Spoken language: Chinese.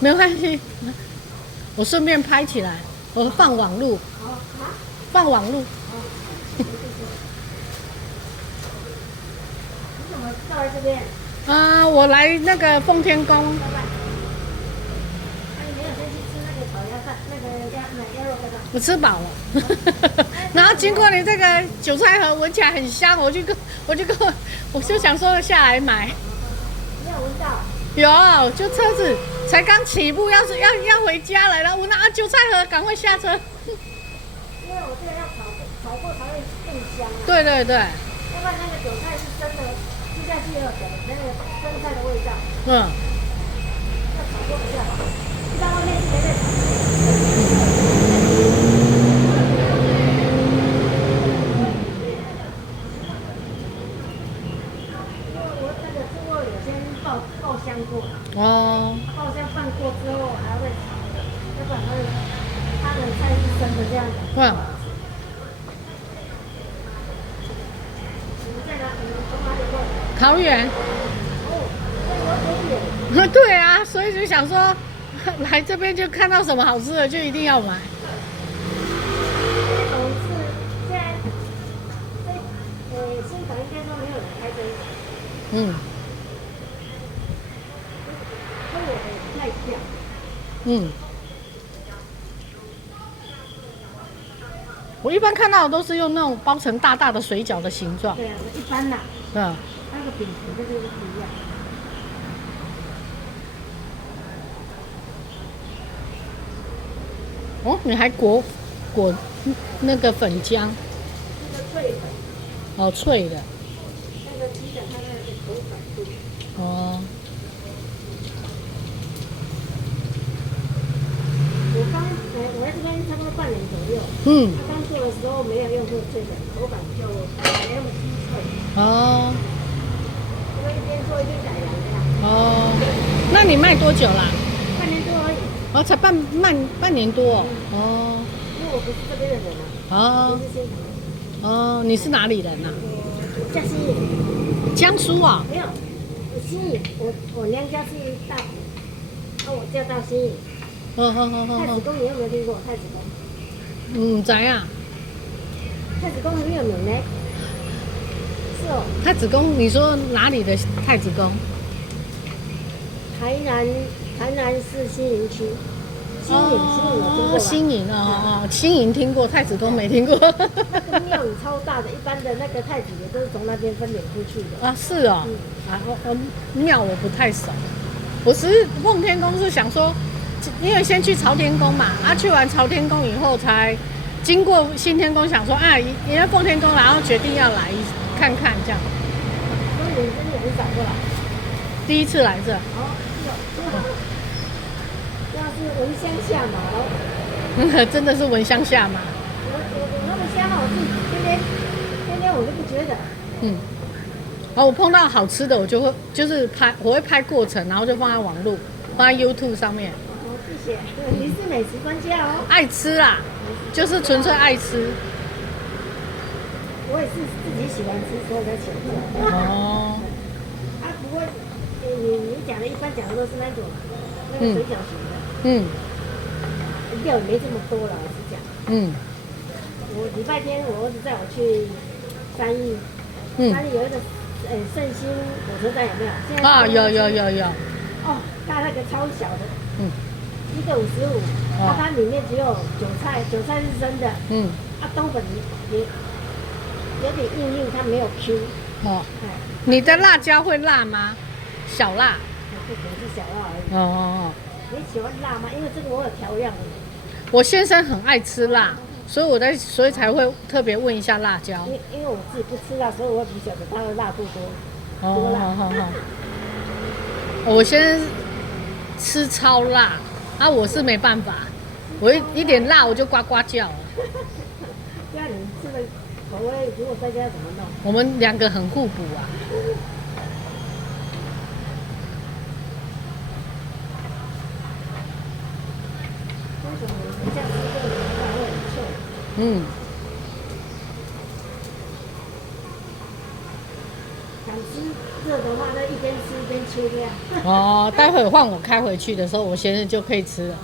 没关系，我顺便拍起来，我放网路，放网路。你怎么到来这边？啊，我来那个奉天宫。那你没有先去吃那个烤鸭饭，那个鸭肉饭？我吃饱了，然后经过你这个韭菜盒，闻起来很香，我就想说下来买。没有闻到？有，就车子才刚起步，要回家了，然后闻到韭菜盒，赶快下车。因为我这个要炒过才会更香啊。对对对，要不然那个韭菜是生的，吃下去有那个生菜的味道。嗯。要炒过比较好。一般外面是没在炒。爆香过，哦，爆香拌过之后还会炒，要不然它的菜是生的这样子。哇，你们在哪？你们从哪里过来？桃园。哦，那有点远。对啊，所以就想说，来这边就看到什么好吃的就一定要买。这种是现在新港应该说没有人开这一种。嗯。跟我的不太一样。嗯。我一般看到的都是用那种包成大大的水饺的形状。对啊，一般啦。嗯。那个饼皮跟这个不一样。哦，你还裹那个粉浆。那个脆的。哦，脆的。那个鸡的它那个口感不一样。哦。我在这边差不多半年左右。嗯。他刚做的时候没有用这个脆的，口感就没那么清脆。哦。因为一边做一边改良的啦。哦，那你卖多久啦？半年多而已。哦，才半年多。哦。因为我不是这边的人啊。哦。我是新竹。哦，你是哪里人呐？我家新营。江苏啊？没有，我新营，我娘家是大埔，我嫁到新营。太子宫你有没有听过？太子宫？嗯，知啊。太子宫很有名呢。是哦。太子宫，你说哪里的太子宫？台南市新营区。新营有听过吧？新营新营听过，太子宫没听过。那个庙宇超大的，一般的那个太子也都是从那边分娩出去的。啊，是哦。庙我不太熟。我是奉天宫是想说，因为先去朝天宫嘛，去完朝天宫以后才经过新天宫，想说因为奉天宫，然后决定要来看看这样。所以你真的很少过来。第一次来这。哦，是哦。要是闻乡下马喽。真的是闻乡下马。我那么香哦，我自己天天我就不觉得。嗯。我碰到好吃的，我就会我会拍过程，然后就放在网络，放在 YouTube 上面。哦，谢谢。你是美食专家哦。爱吃啦，就是纯粹爱吃。我也是自己喜欢吃，所以才请客。哦。不过你讲的一般讲的都是那种那个水饺型的。嗯。料也没这么多了，老实讲。嗯。我礼拜天我儿子带我去三义。三义有一个圣心火车站有没有？现在有。哦，它那个超小的。一个55。它里面只有韭菜是生的。冬粉也有点硬，它没有 Q。哦。你的辣椒会辣吗？小辣。这可能是小辣而已。哦。你喜欢辣吗？因为这个我有调料的。我先生很爱吃辣，所以才会特别问一下辣椒。因为我自己不吃辣，所以我不晓得它的辣度多。我先生吃超辣，我是没办法，我一点辣我就呱呱叫。那你吃的口味，如果在家怎么弄？我们两个很互补啊。为什么你这样吃这个菜会很臭？想吃热的话，那一边吃一边切这样。哦，待会换我开回去的时候，我先生就可以吃了。